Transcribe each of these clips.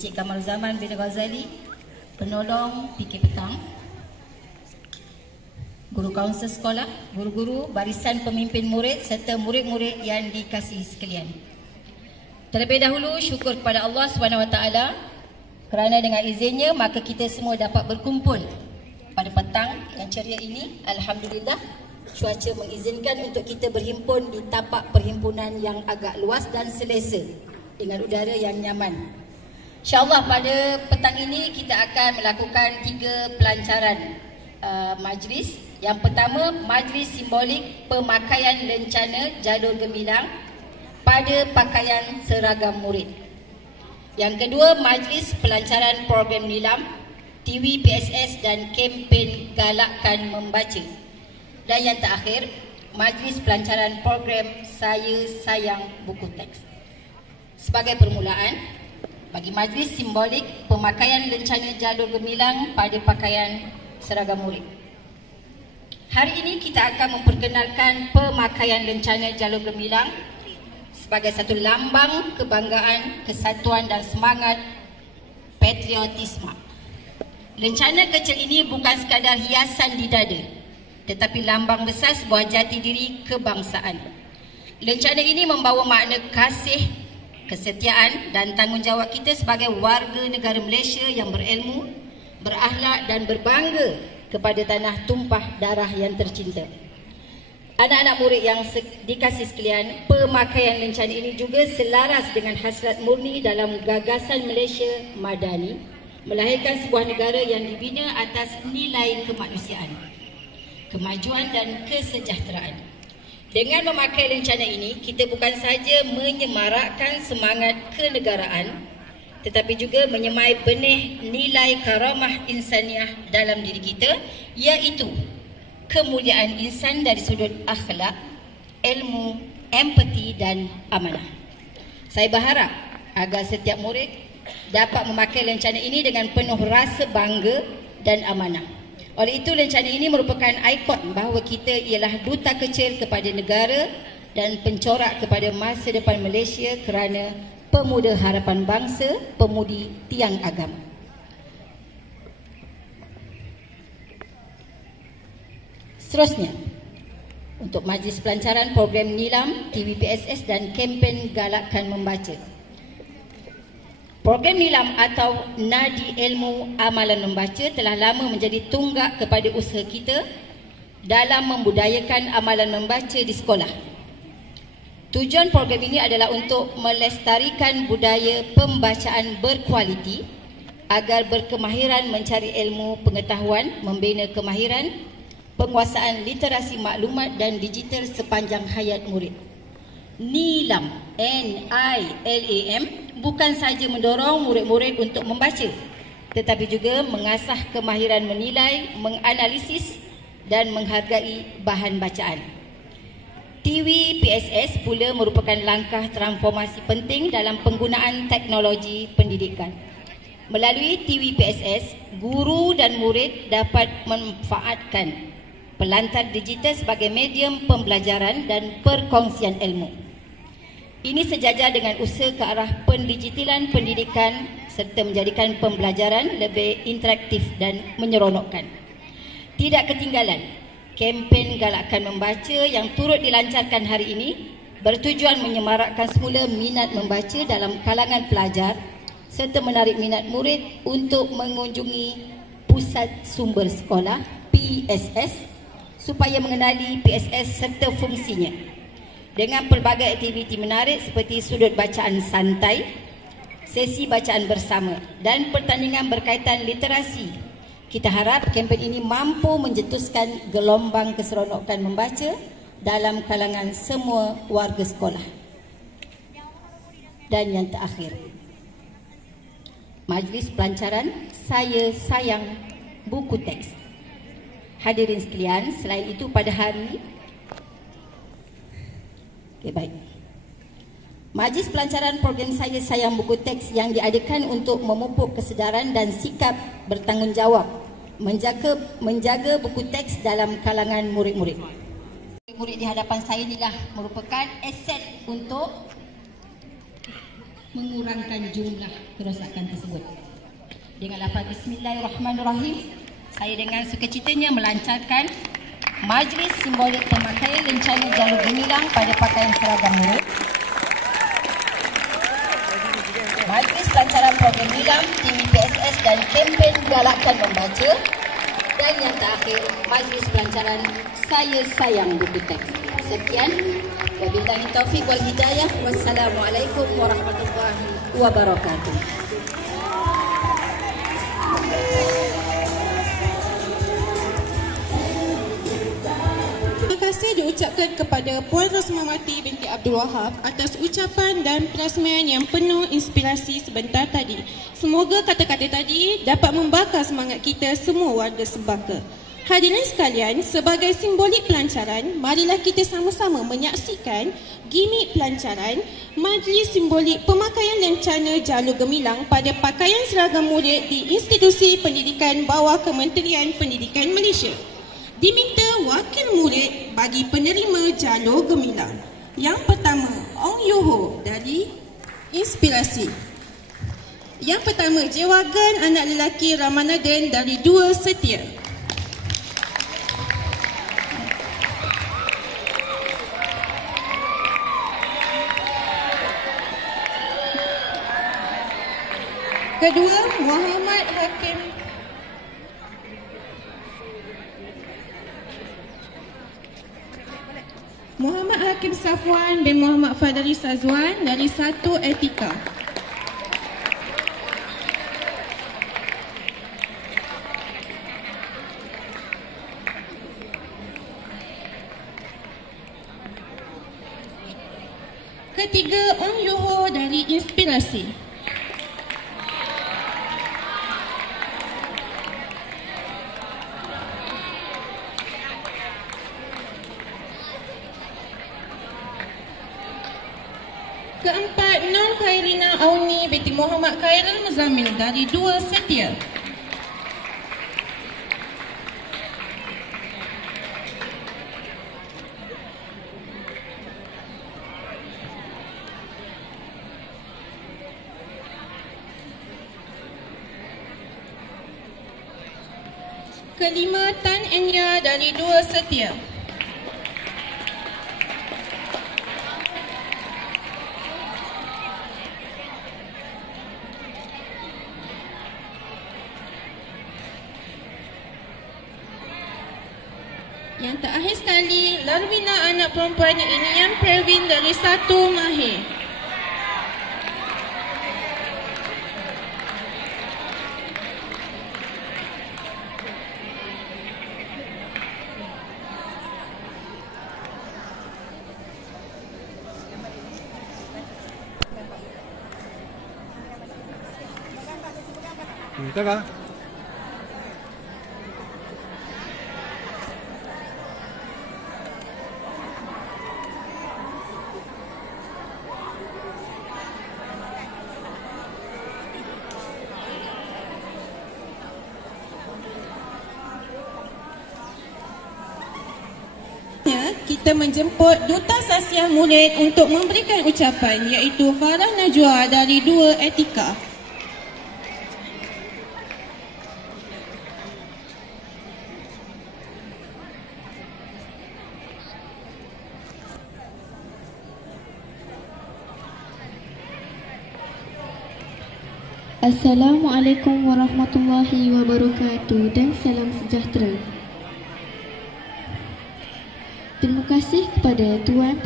Encik Kamal Zaman bin Ghazali, penolong PK Petang, guru kaunselor sekolah, guru-guru, barisan pemimpin murid serta murid-murid yang dikasihi sekalian. Terlebih dahulu syukur kepada Allah SWT kerana dengan izinnya maka kita semua dapat berkumpul pada petang yang ceria ini. Alhamdulillah, cuaca mengizinkan untuk kita berhimpun di tapak perhimpunan yang agak luas dan selesa dengan udara yang nyaman. InsyaAllah pada petang ini kita akan melakukan 3 pelancaran majlis. Yang pertama, majlis simbolik pemakaian lencana jalur gemilang pada pakaian seragam murid. Yang kedua, majlis pelancaran program Nilam, TV PSS dan kempen Galakkan Membaca. Dan yang terakhir, majlis pelancaran program Saya Sayang Buku Teks. Sebagai permulaan, bagi majlis simbolik pemakaian lencana jalur gemilang pada pakaian seragam murid. Hari ini kita akan memperkenalkan pemakaian lencana jalur gemilang sebagai satu lambang kebanggaan, kesatuan dan semangat patriotisme. Lencana kecil ini bukan sekadar hiasan di dada, tetapi lambang besar sebuah jati diri kebangsaan. Lencana ini membawa makna kasih, kesetiaan dan tanggungjawab kita sebagai warga negara Malaysia yang berilmu, berakhlak dan berbangga kepada tanah tumpah darah yang tercinta. Anak-anak murid yang dikasih sekalian, pemakaian lencana ini juga selaras dengan hasrat murni dalam gagasan Malaysia Madani, melahirkan sebuah negara yang dibina atas nilai kemanusiaan, kemajuan dan kesejahteraan. Dengan memakai lencana ini, kita bukan saja menyemarakkan semangat kenegaraan, tetapi juga menyemai benih nilai karamah insaniah dalam diri kita, iaitu kemuliaan insan dari sudut akhlak, ilmu, empati dan amanah. Saya berharap agar setiap murid dapat memakai lencana ini dengan penuh rasa bangga dan amanah. Oleh itu, lencana ini merupakan ikon bahawa kita ialah duta kecil kepada negara dan pencorak kepada masa depan Malaysia kerana pemuda harapan bangsa, pemudi tiang agama. Seterusnya, untuk majlis pelancaran program Nilam, TV PSS dan kempen Galakkan Membaca. Program Nilam atau Nadi Ilmu Amalan Membaca telah lama menjadi tunggak kepada usaha kita dalam membudayakan amalan membaca di sekolah. Tujuan program ini adalah untuk melestarikan budaya pembacaan berkualiti agar berkemahiran mencari ilmu pengetahuan, membina kemahiran, penguasaan literasi maklumat dan digital sepanjang hayat murid. Nilam, N-I-L-A-M, bukan saja mendorong murid-murid untuk membaca, tetapi juga mengasah kemahiran menilai, menganalisis dan menghargai bahan bacaan. TV PSS pula merupakan langkah transformasi penting dalam penggunaan teknologi pendidikan. Melalui TV PSS, guru dan murid dapat memanfaatkan pelantar digital sebagai medium pembelajaran dan perkongsian ilmu. Ini sejajar dengan usaha ke arah pendigitalan pendidikan serta menjadikan pembelajaran lebih interaktif dan menyeronokkan. Tidak ketinggalan, kempen Galakkan Membaca yang turut dilancarkan hari ini bertujuan menyemarakkan semula minat membaca dalam kalangan pelajar serta menarik minat murid untuk mengunjungi Pusat Sumber Sekolah PSS supaya mengenali PSS serta fungsinya. Dengan pelbagai aktiviti menarik seperti sudut bacaan santai, sesi bacaan bersama dan pertandingan berkaitan literasi, kita harap kempen ini mampu mencetuskan gelombang keseronokan membaca dalam kalangan semua warga sekolah. Dan yang terakhir, majlis pelancaran Saya Sayang Buku Teks. Hadirin sekalian, selain itu pada hari baik. Majlis pelancaran program Saya Sayang Buku Teks yang diadakan untuk memupuk kesedaran dan sikap bertanggungjawab menjaga buku teks dalam kalangan murid-murid. Murid di hadapan saya inilah merupakan aset untuk mengurangkan jumlah kerosakan tersebut. Dengan lafaz Bismillahirrahmanirrahim, saya dengan sukacitanya melancarkan Majlis Simbolik Pemakaian Lencana Jalur Gemilang pada Pakaian Seragam Murid, Majlis Pelancaran Program Nilam Tim PSS dan kempen Galakkan Membaca, dan yang terakhir Majlis Pelancaran Saya Sayang Buku Teks. Sekian, wabillahi taufiq wal hidayah. Wassalamualaikum warahmatullahi wabarakatuh. Terima kasih diucapkan kepada Puan Rosmawati binti Abdul Wahab atas ucapan dan plasmen yang penuh inspirasi sebentar tadi. Semoga kata-kata tadi dapat membakar semangat kita semua warga Sembaka. Hadirin sekalian, sebagai simbolik pelancaran, marilah kita sama-sama menyaksikan gimik pelancaran Majlis Simbolik Pemakaian Lencana Jalur Gemilang pada Pakaian Seragam Murid di Institusi Pendidikan bawah Kementerian Pendidikan Malaysia. Diminta wakil murid bagi penerima Jalur Gemilang. Yang pertama, Ong Yoho dari Inspirasi. Yang pertama, Jewagan anak lelaki Ramanaden dari Dua Setia. Kedua, Muhammad Hakim Safwan bin Muhammad Fadali Sazwan dari Satu Etika. Ketiga, Ong Yoho dari Inspirasi. Keempat, Nur Khairina Auni binti Muhammad Khairul Muzamil dari Dua Setia. Kelima, Tan Enya dari Dua Setia. Yang terakhir sekali, Larwina anak perempuannya ini yang Pervin dari Satu Mahir. Kakak. Kita menjemput Duta Sasiah Murid untuk memberikan ucapan, iaitu Farah Najwa dari Dua Etika. Assalamualaikum warahmatullahi wabarakatuh dan salam sejahtera. Terima kasih kepada Tuan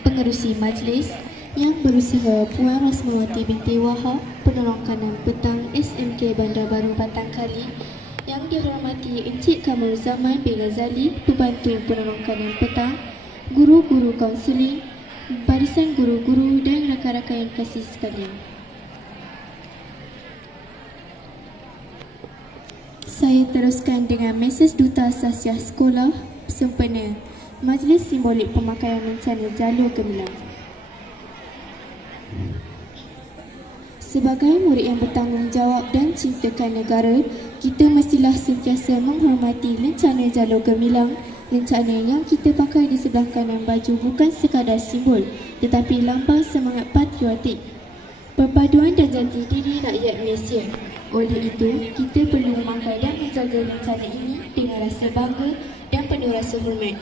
Pengerusi Majlis Yang Berusaha Puan Rosmawati binti Wahab, Penolong Kanan Petang SMK Bandar Baru Batang Kali, yang dihormati Encik Kamal Zaman bin Ghazali, Pembantu Penolong Kanan Petang, guru-guru kaunseling, barisan guru-guru dan rakan-rakan yang kasih sekalian. Saya teruskan dengan mesej Duta Sasiah Sekolah sempena Majlis Simbolik Pemakaian Lencana Jalur Gemilang. Sebagai murid yang bertanggungjawab dan cintakan negara, kita mestilah sentiasa menghormati lencana jalur gemilang. Lencana yang kita pakai di sebelah kanan baju bukan sekadar simbol, tetapi lambang semangat patriotik. Perpaduan dan jati diri rakyat Malaysia. Oleh itu, kita perlu memakai dan menjaga rencana ini dengan rasa bangga dan penuh rasa hormat.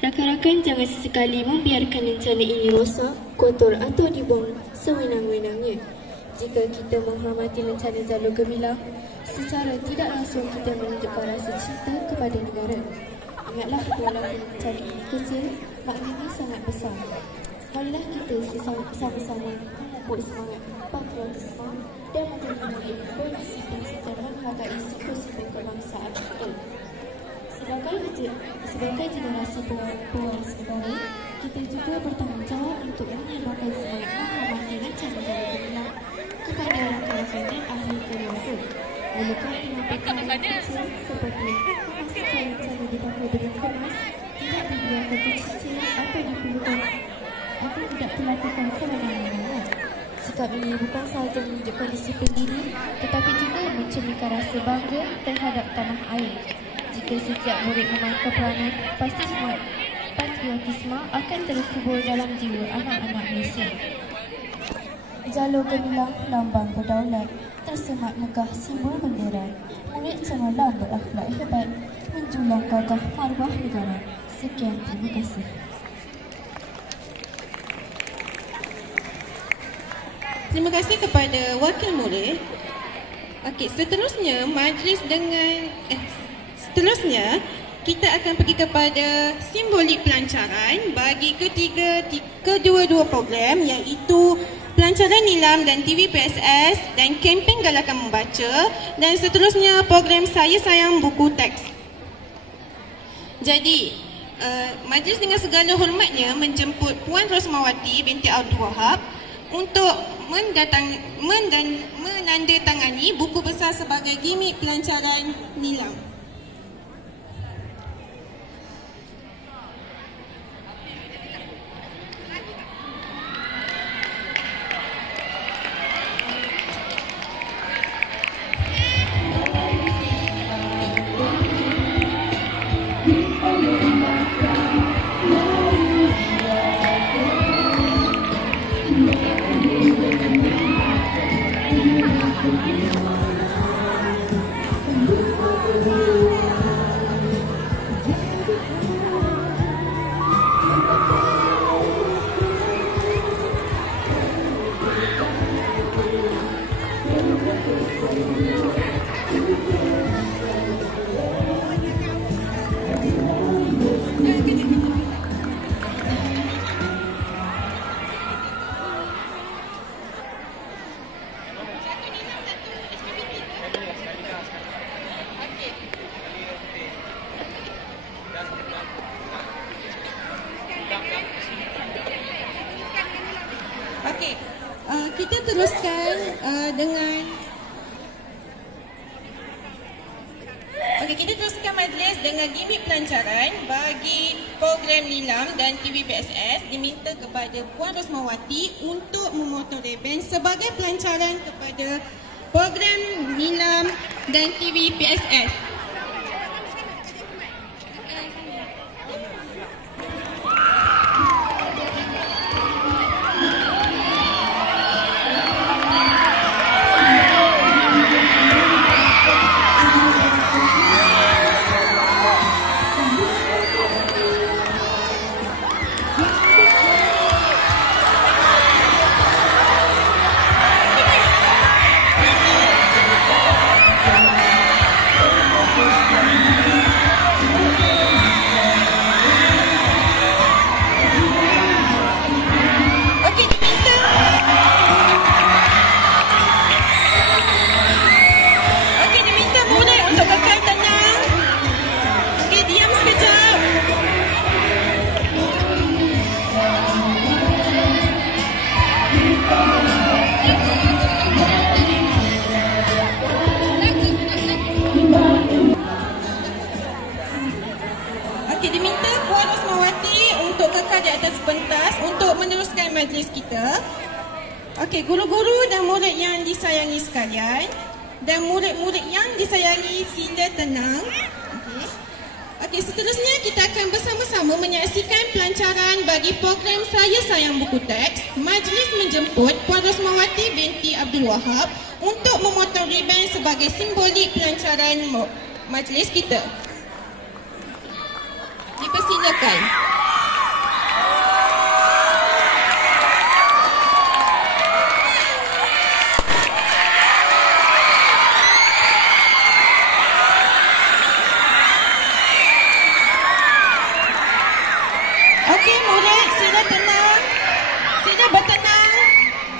Rakan-rakan jangan sesekali membiarkan rencana ini rosak, kotor atau dibuang sewenang-wenangnya. Jika kita menghormati rencana jalur gemilang, secara tidak langsung kita menunjukkan rasa cinta kepada negara. Ingatlah, walaupun rencana ini kecil, maknanya sangat besar. Marilah kita sama-sama memupuk semangat patriotisme dan menjadi murid berdisiplin serta menghargai simbol-simbol kebangsaan kita. Sebagai generasi pewaris negara, kita juga bertanggungjawab untuk menyebarkan semangat menghormati rencana jalur gemilang kepada rakan-rakan dan ahli keluarga. Melakukan penyampaian kecil seperti memastikan rencana dipakai dengan kemas, tidak dibiarkan tercicir atau diperlukan atau tidak dilakukan sewenang-wenang. Sikap ini bukan sahaja menunjukkan disiplin diri, tetapi juga mencerminkan rasa bangga terhadap tanah air. Jika setiap murid memakai peranan, pasti semangat patriotisme akan terkubur dalam jiwa anak-anak Malaysia. Jalur gemilang lambang berdaulat, tersemat megah simbol bendera. Murid cemerlang berakhlak hebat, menjulang gagah maruah negara. Sekian, terima kasih. Terima kasih kepada wakil murid. Okey, seterusnya kita akan pergi kepada simbolik pelancaran bagi kedua-dua program, iaitu pelancaran Nilam dan TV PSS dan kempen Galakan Membaca, dan seterusnya program Saya Sayang Buku Teks. Jadi, majlis dengan segala hormatnya menjemput Puan Rosmawati binti Abdul Wahab untuk menandatangani buku besar sebagai gimik pelancaran Nilam. Okey, kita teruskan majlis dengan gimik pelancaran bagi program Nilam dan TV PSS. Diminta kepada Puan Rosmawati untuk memotong reben sebagai pelancaran kepada program Nilam dan TV PSS. Majlis kita. Okey, guru-guru dan murid yang disayangi sekalian dan murid-murid yang disayangi, sila tenang. Okey. Okey, seterusnya kita akan bersama-sama menyaksikan pelancaran bagi program Saya Sayang Buku Teks. Majlis menjemput Puan Rosmawati binti Abdul Wahab untuk memotong ribbon sebagai simbolik pelancaran majlis kita. Dipersilakan. Okey, murid, sila tenang. Sila bertenang.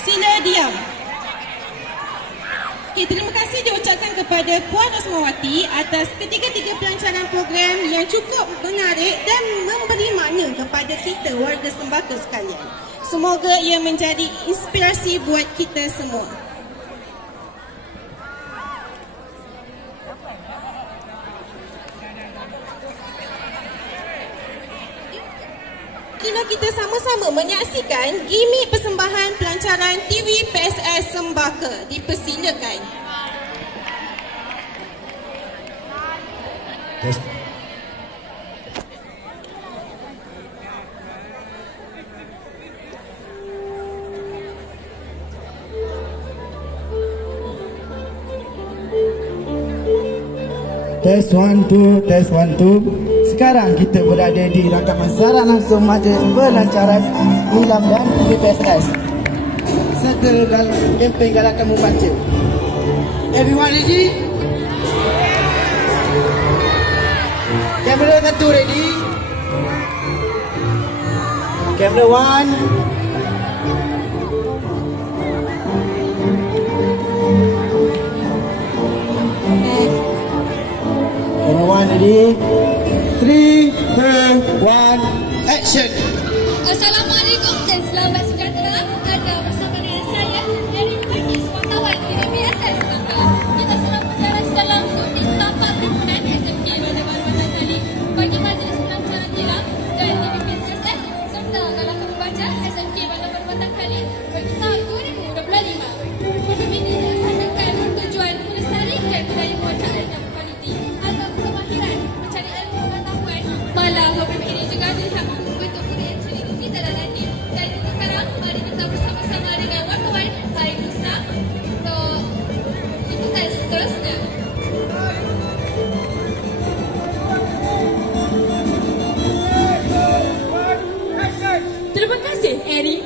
Sila diam. Okey, terima kasih diucapkan kepada Puan Rosmawati atas ketiga-tiga pelancaran program yang cukup menarik dan memberi makna kepada kita warga Sembaka sekalian. Semoga ia menjadi inspirasi buat kita semua. Kini kita sama-sama menyaksikan gimik persembahan pelancaran TV PSS Sembaka. Dipersilakan. Test 1 2, test 1 2. Sekarang kita berada di rakaman siaran langsung majlis pelancaran Nilam dan PPSS serta dalam kempen galakan membaca. Everyone ready? Kamera 1 ready? Kamera 1. Everyone ready? 3, 2, 1, action! Assalamualaikum dan selamat sejahtera. Anda bersama dengan saya, Erin Pakis, wartawan PPSS Sembaka. Kita sedang berjalan secara langsung di tapak pimpinan SMK Bandar Baru Batang Kali bagi majlis pelancaran Nilam dan PPSS serta galakan membaca SMK Bandar Baru Batang Kali bagi tahun 2025. Program ini dilaksanakan bertujuan melestarikan budaya pembacaan yang berkualiti atau kemahiran mencari ilmu pengetahuan. Malah program ini juga dilihat untuk bentuk budaya cerita kita dan nanti. Dan sekarang mari kita bersama-sama dengan wartawan Hari Nusa untuk liputan seterusnya. Terima kasih, Eri.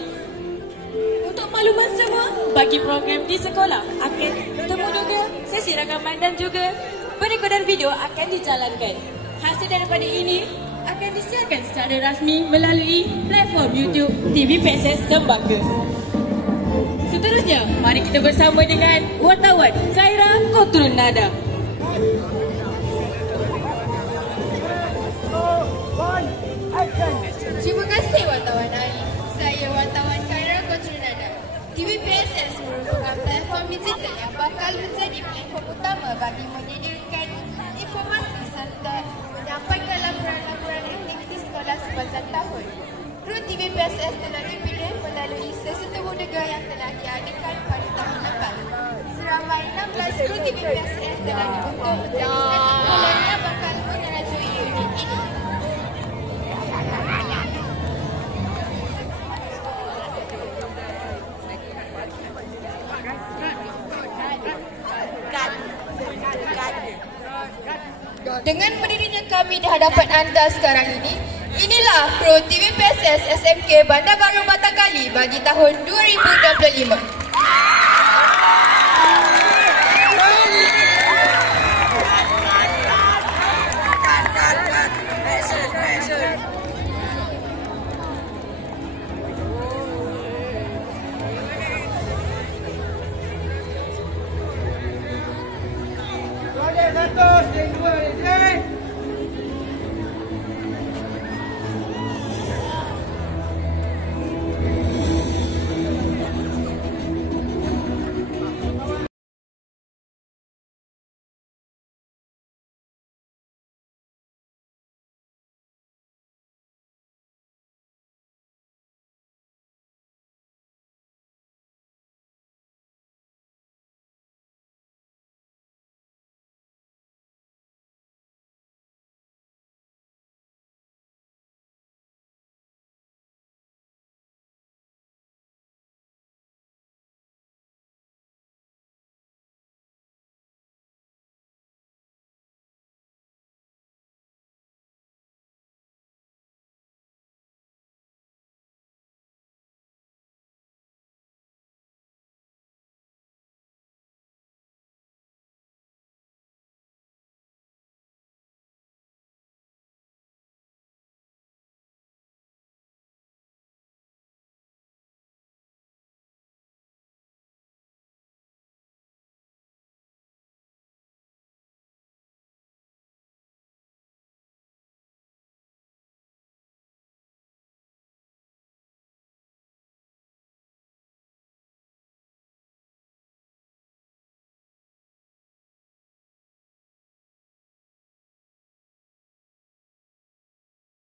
Untuk makluman semua, bagi program di sekolah akan bertemu juga sesi rakaman dan juga perekodan video akan dijalankan. Hasil daripada ini akan disiarkan secara rasmi melalui platform YouTube TV PSS Sembaka. Seterusnya, mari kita bersama dengan wartawan Khaira Kotrun Nada. Terima kasih wartawan Ari. Saya wartawan Khaira Kotrunada. TV PSS merupakan platform digital yang bakal menjadi platform utama bagi menyediakan informasi serta menyampaikan laporan-laporan aktiviti sekolah sepanjang tahun. Kru TV PSS telah dipilih melalui sesi temu negara yang telah diadakan pada tahun lepas. Seramai 16 kru TV PSS telah dibentuk menjadi satu kolon yang bakal menerajui unit ini. Dengan berdirinya kami di hadapan anda sekarang ini, inilah kru TV PSS SMK Bandar Baru Batang Kali bagi tahun 2025.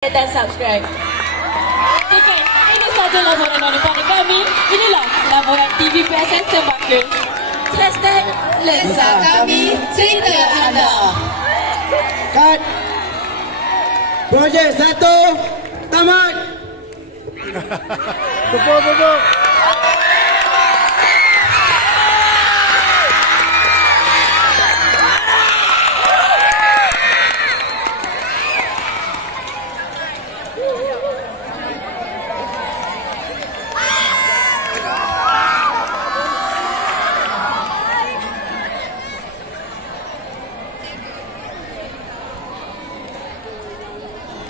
dan subscribe. Okey, ini sahaja laporan daripada kami. Inilah laporan TV PSS Sembaka. Hashtag Lesah Kami, Cerita Anda. Cut. Projek 1 tamat. Tepuk.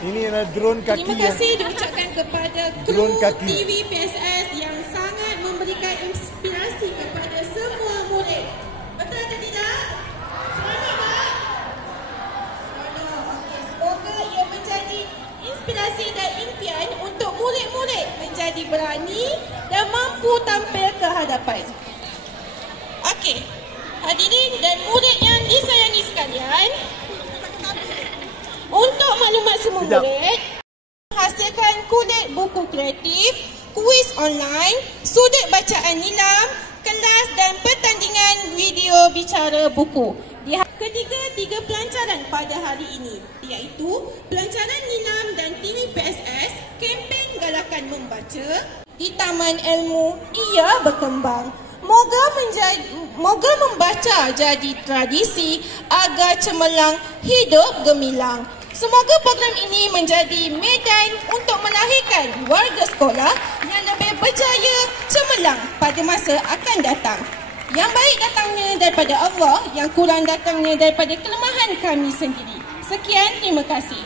Ini adalah drone kaki. Terima kasih diucapkan kepada kru TV PSS yang sangat memberikan inspirasi kepada semua murid. Betul atau tidak? Seronok tak? Seronok. Okey, semoga ia menjadi inspirasi dan impian untuk murid-murid menjadi berani dan mampu tampil ke hadapan. Okey, hadirin dan murid yang disayangi sekalian, untuk maklumat semua murid, hasilkan kulit buku kreatif, kuis online, sudut bacaan nilam, kelas dan pertandingan video bicara buku. Ketiga pelancaran pada hari ini, iaitu pelancaran nilam dan TV PSS, kempen galakan membaca di Taman Ilmu Ia Berkembang. Moga membaca jadi tradisi agar cemerlang hidup gemilang. Semoga program ini menjadi medan untuk melahirkan warga sekolah yang lebih berjaya cemerlang pada masa akan datang. Yang baik datangnya daripada Allah, yang kurang datangnya daripada kelemahan kami sendiri. Sekian, terima kasih.